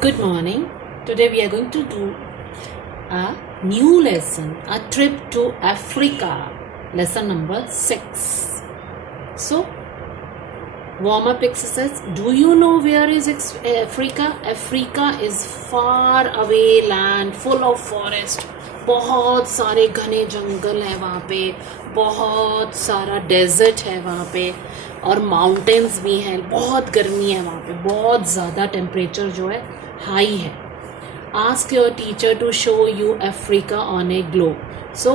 Good morning. Today we are going to do a new lesson, a trip to Africa, lesson number 6. So, warm up exercise. Do you know where is Africa? Africa is far away land full of forest. बहुत सारे घने जंगल है वहाँ पे, बहुत सारा desert है वहाँ पे और माउंटेन्स भी हैं. बहुत गर्मी है वहाँ पे, बहुत ज़्यादा टेम्परेचर जो है हाई है. Ask your teacher to show you Africa on a globe. So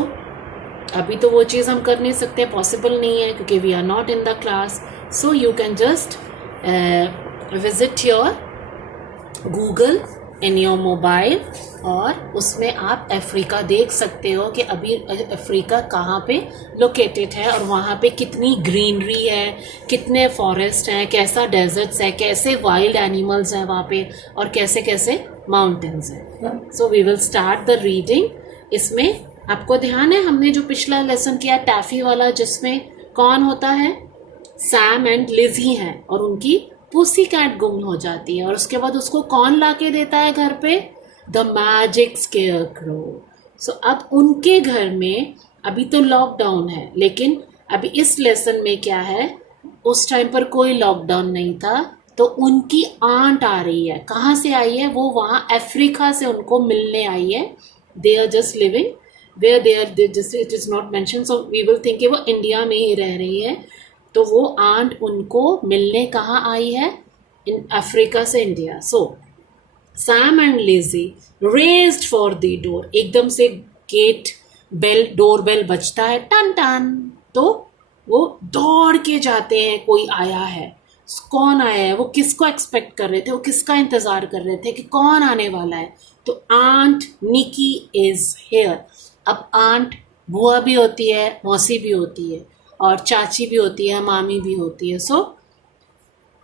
अभी तो वो चीज़ हम कर नहीं सकते, पॉसिबल नहीं है क्योंकि we are not in the class. So you can just visit your Google in your mobile और उसमें आप अफ्रीका देख सकते हो कि अभी अफ्रीका कहाँ पे लोकेटेड है और वहाँ पे कितनी ग्रीनरी है, कितने फॉरेस्ट हैं, कैसा डेजर्ट्स है, कैसे वाइल्ड एनिमल्स हैं वहाँ पे और कैसे कैसे माउंटेन्स हैं. So we will start the reading. इसमें आपको ध्यान है हमने जो पिछला लेसन किया टैफी वाला, जिसमें कौन होता है, सैम एंड लिजी हैं और उनकी पुसी कैट गुम हो जाती है और उसके बाद उसको कौन ला के देता है घर पे, द मैजिक स्केयरक्रो. सो अब उनके घर में अभी तो लॉकडाउन है, लेकिन अभी इस लेसन में क्या है, उस टाइम पर कोई लॉकडाउन नहीं था. तो उनकी आंट आ रही है. कहाँ से आई है वो, वहाँ अफ्रीका से उनको मिलने आई है. They are just living where they are, it is not mention, so we will think वो इंडिया में ही रह रही है. तो वो आंट उनको मिलने कहाँ आई है, इन अफ्रीका से India. So Sam and Lizzie raced for the door. एकदम से गेट बेल, डोर बेल बजता है, टन टन. तो वो दौड़ के जाते हैं, कोई आया है. कौन आया है, वो किसको एक्सपेक्ट कर रहे थे, वो किसका इंतज़ार कर रहे थे कि कौन आने वाला है. तो आंट निकी इज़ हेयर. अब आंट बुआ भी होती है, मौसी भी होती है और चाची भी होती है, मामी भी होती है. सो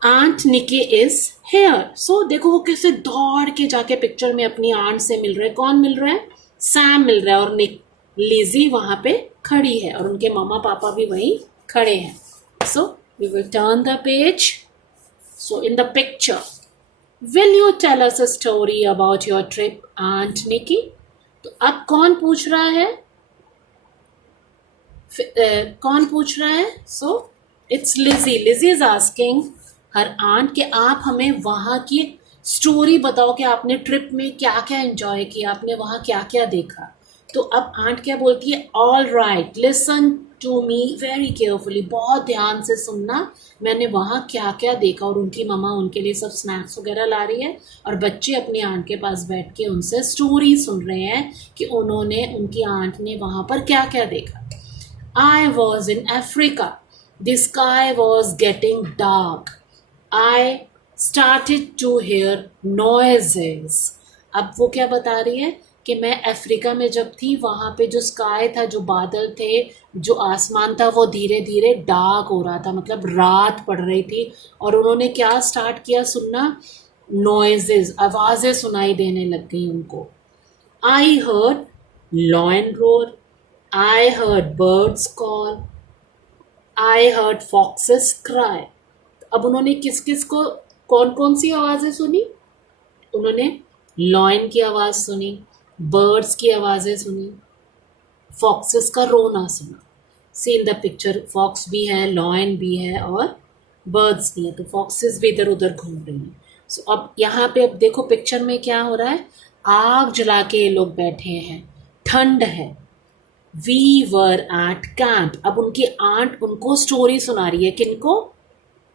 आंट निकी इज हेयर. सो देखो वो कैसे दौड़ के जाके पिक्चर में अपनी आंट से मिल रहे हैं. कौन मिल रहा है, सैम मिल रहा है और लिजी वहाँ पे खड़ी है और उनके मामा पापा भी वहीं खड़े हैं. So we will turn the page. So in the picture, will you tell us a story about your trip aunt Nikki. तो अब कौन पूछ रहा है, कौन पूछ रहा है. So it's Lizzie. Lizzie is asking her aunt कि आप हमें वहाँ की स्टोरी बताओ कि आपने ट्रिप में क्या क्या एंजॉय किया, आपने वहाँ क्या क्या देखा. तो अब आंट क्या बोलती है, all right, listen to me very carefully. बहुत ध्यान से सुनना, मैंने वहाँ क्या क्या देखा. और उनकी मम्मा उनके लिए सब स्नैक्स वगैरह ला रही है और बच्चे अपनी आंट के पास बैठ के उनसे स्टोरी सुन रहे हैं कि उन्होंने, उनकी आंट ने वहाँ पर क्या क्या देखा. I was in Africa. The sky was getting dark. I started to hear noises. अब वो क्या बता रही है कि मैं अफ्रीका में जब थी, वहाँ पे जो स्काई था, जो बादल थे, जो आसमान था, वो धीरे धीरे डार्क हो रहा था, मतलब रात पड़ रही थी. और उन्होंने क्या स्टार्ट किया सुनना, नॉइजेस, आवाज़ें सुनाई देने लग गई उनको. I heard lion roar. I heard birds call. I heard foxes cry. अब उन्होंने किस किस को, कौन कौन सी आवाज़ें सुनी, उन्होंने लॉयन की आवाज़ सुनी, बर्ड्स की आवाज़ें सुनी, फॉक्सेस का रोना सुना. सी इन द पिक्चर, फॉक्स भी है, लॉयन भी है और बर्ड्स भी है. तो फॉक्सेस भी इधर उधर घूम रही हैं. सो अब यहाँ पे अब देखो पिक्चर में क्या हो रहा है, आग जला के ये लोग बैठे हैं, ठंड है. We were at camp. अब उनकी आंट उनको स्टोरी सुना रही है, किनको,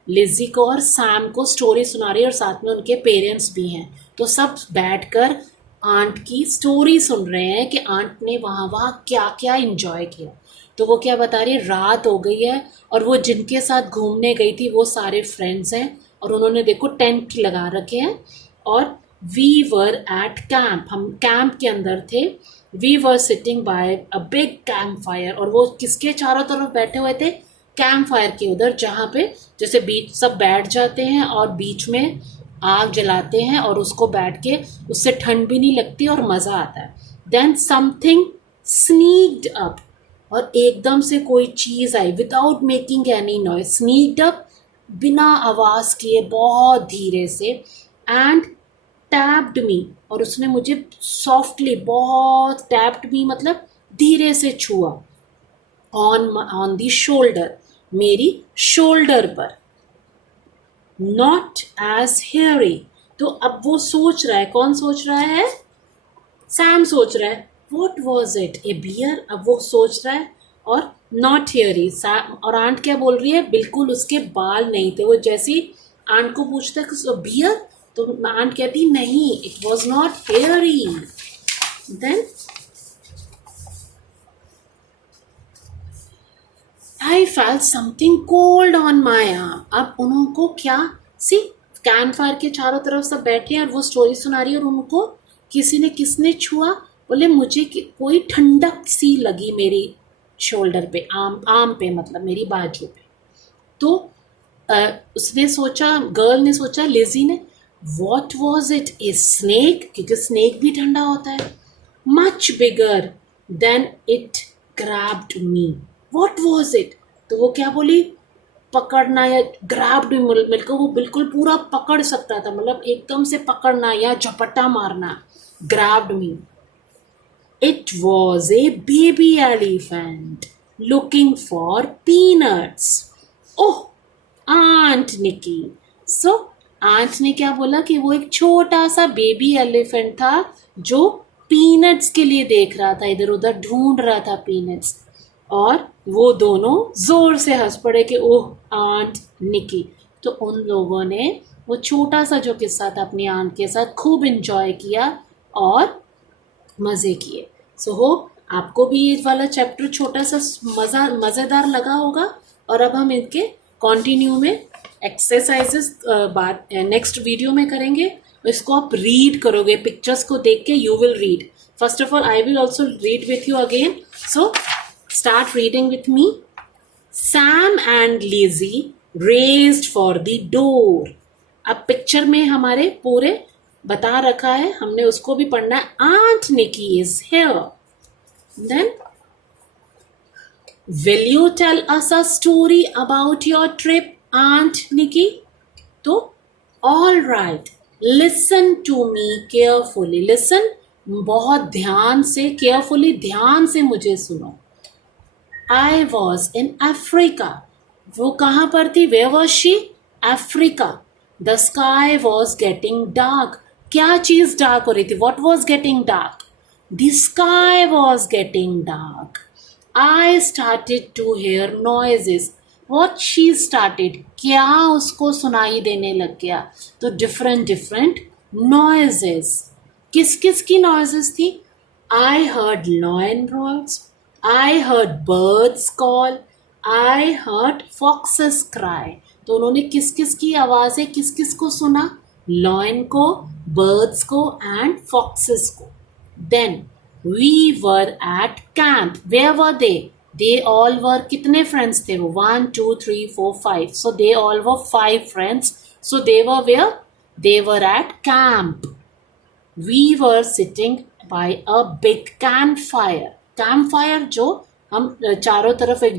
लिजी को और सैम को स्टोरी सुना रही है और साथ में उनके पेरेंट्स भी हैं. तो सब बैठकर आंट की स्टोरी सुन रहे हैं कि आंट ने वहाँ वहाँ क्या क्या इंजॉय किया. तो वो क्या बता रही है, रात हो गई है और वो जिनके साथ घूमने गई थी वो सारे फ्रेंड्स हैं और उन्होंने देखो टेंट लगा रखे हैं. और वी वर एट कैंप, हम कैंप के अंदर थे. We were sitting by a big campfire. और वो किसके चारों तरफ बैठे हुए थे, कैंप फायर के उधर, जहाँ पे जैसे बीच सब बैठ जाते हैं और बीच में आग जलाते हैं और उसको बैठ के, उससे ठंड भी नहीं लगती और मज़ा आता है. Then something sneaked up. और एकदम से कोई चीज़ आई, without making any noise, sneaked up, बिना आवाज़ किए, बहुत धीरे से. एंड टैप्ड मी, और उसने मुझे सॉफ्टली, बहुत, टैप्ड मी मतलब धीरे से छुआ, ऑन दी शोल्डर, मेरी शोल्डर पर। नॉट एज हेयरी, तो अब वो सोच रहा है, कौन सोच रहा है? सैम सोच रहा है what was it, a bear. अब वो सोच रहा है, और नॉट हेयरी, और आंट क्या बोल रही है? बिल्कुल उसके बाल नहीं थे। वो जैसी आंट को पूछता है बियर, तो आंट कहती नहीं, it was not hairy. Then I felt something cold on my arm. अब उनको क्या, सी कैंप फायर के चारों तरफ सब बैठे हैं और वो स्टोरी सुना रही है, और उनको किसने छुआ, बोले मुझे कोई ठंडक सी लगी मेरी शोल्डर पे, आर्म पे, मतलब मेरी बाजू पे। तो उसने सोचा, गर्ल ने सोचा, लिजी ने, what was it, a snake, क्योंकि स्नेक भी ठंडा होता है। Much bigger than it grabbed me. What was it, तो वो क्या बोली? पकड़ना, या ग्रैब्ड मिलकर वो बिल्कुल पूरा पकड़ सकता था, मतलब एकदम से पकड़ना या झपट्टा मारना, grabbed me. It was a baby elephant looking for peanuts. Oh aunt Nicky. So aunt ने क्या बोला कि वो एक छोटा सा बेबी एलिफेंट था जो पीनट्स के लिए देख रहा था, इधर उधर ढूंढ रहा था पीनट्स। और वो दोनों जोर से हंस पड़े कि ओह आंट निकी। तो उन लोगों ने वो छोटा सा जो किस्सा था अपनी आंट के साथ खूब इंजॉय किया और मज़े किए। सो होप आपको भी ये वाला चैप्टर छोटा सा मज़ेदार लगा होगा। और अब हम इनके कंटिन्यू में एक्सरसाइजेस बात नेक्स्ट वीडियो में करेंगे। इसको आप रीड करोगे, पिक्चर्स को देख के you will read. First of all I will also read with you again, so start reading with me. Sam and Lizzie raced for the door. अब पिक्चर में हमारे पूरे बता रखा है, हमने उसको भी पढ़ना है. Aunt Nikki is here. Then, will you tell us a story about your trip, Aunt Nikki? तो all right, listen to me carefully. Listen, बहुत ध्यान से, carefully, ध्यान से मुझे सुनो. I was in Africa. वो कहाँ पर थी? Where was she? Africa. The sky was getting dark. क्या चीज़ dark हो रही थी? What was getting dark? The sky was getting dark. I started to hear noises. What she started? क्या उसको सुनाई देने लग गया? तो different noises. किस किस की noises थी? I heard lion roars. I heard birds call. I heard foxes cry. तो उन्होंने किस किस की आवाज़ें किस किस को सुना? Lion को, birds को and foxes को. Then we were at camp. Where were they? They all were, कितने friends थे वो? 1, 2, 3, 4, 5. So they all were 5 friends. So they were where? They were at camp. We were sitting by a big campfire. Camp fire जो हम चारों तरफ एक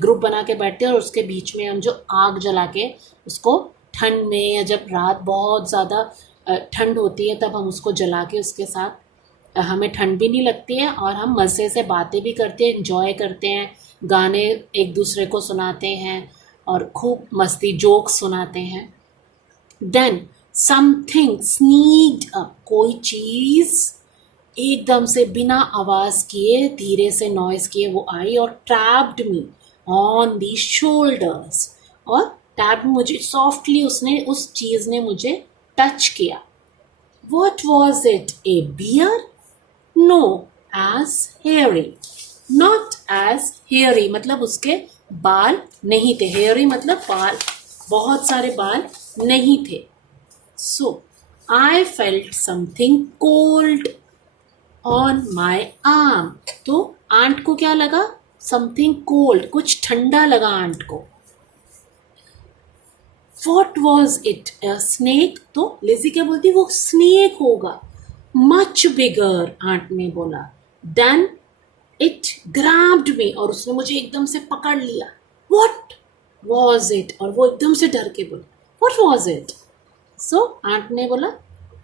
group बना के बैठते हैं और उसके बीच में हम जो आग जला के उसको ठंड में, या जब रात बहुत ज़्यादा ठंड होती है तब हम उसको जला के उसके साथ हमें ठंड भी नहीं लगती है और हम मज़े से बातें भी करते हैं, एंजॉय करते हैं, गाने एक दूसरे को सुनाते हैं और खूब मस्ती जोक्स सुनाते हैं. देन समथिंग स्नीक्ड अप, कोई चीज़ एकदम से बिना आवाज़ किए, धीरे से नॉइस किए वो आई और tapped me on the shoulders. और टैप मुझे सॉफ्टली, उसने उस चीज़ ने मुझे टच किया. What was it? A bear? No, as hairy. Not as hairy मतलब उसके बाल नहीं थे. हेयरी मतलब बाल, बहुत सारे बाल नहीं थे. So I felt something cold on my arm. तो आंट को क्या लगा? समथिंग कोल्ड, कुछ ठंडा लगा आंट को. What was it? A snake. तो लिज़ी क्या बोलती? वो स्नेक होगा. मच बिगर, आंट ने बोला. देन इट ग्रैब्ड मी, और उसने मुझे एकदम से पकड़ लिया. What was it? और वो एकदम से डर के बोला what was it? So aunt ने बोला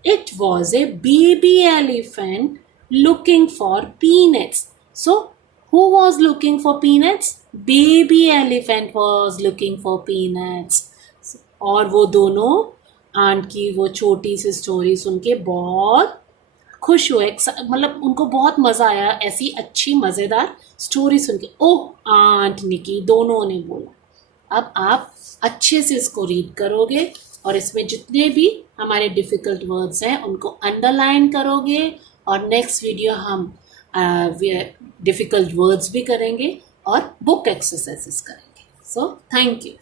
It was a baby elephant looking for peanuts. So, who was looking for peanuts? Baby elephant was looking for peanuts. और वो दोनों आंट की वो छोटी सी स्टोरी सुन के बहुत खुश हुए, मतलब उनको बहुत मज़ा आया ऐसी अच्छी मज़ेदार स्टोरी सुन के। ओह आंट निकी, दोनों ने बोला। अब आप अच्छे से इसको रीड करोगे और इसमें जितने भी हमारे डिफ़िकल्ट वर्ड्स हैं उनको अंडरलाइन करोगे, और नेक्स्ट वीडियो हम डिफ़िकल्ट वर्ड्स भी करेंगे और बुक एक्सरसाइजेस करेंगे। So thank you.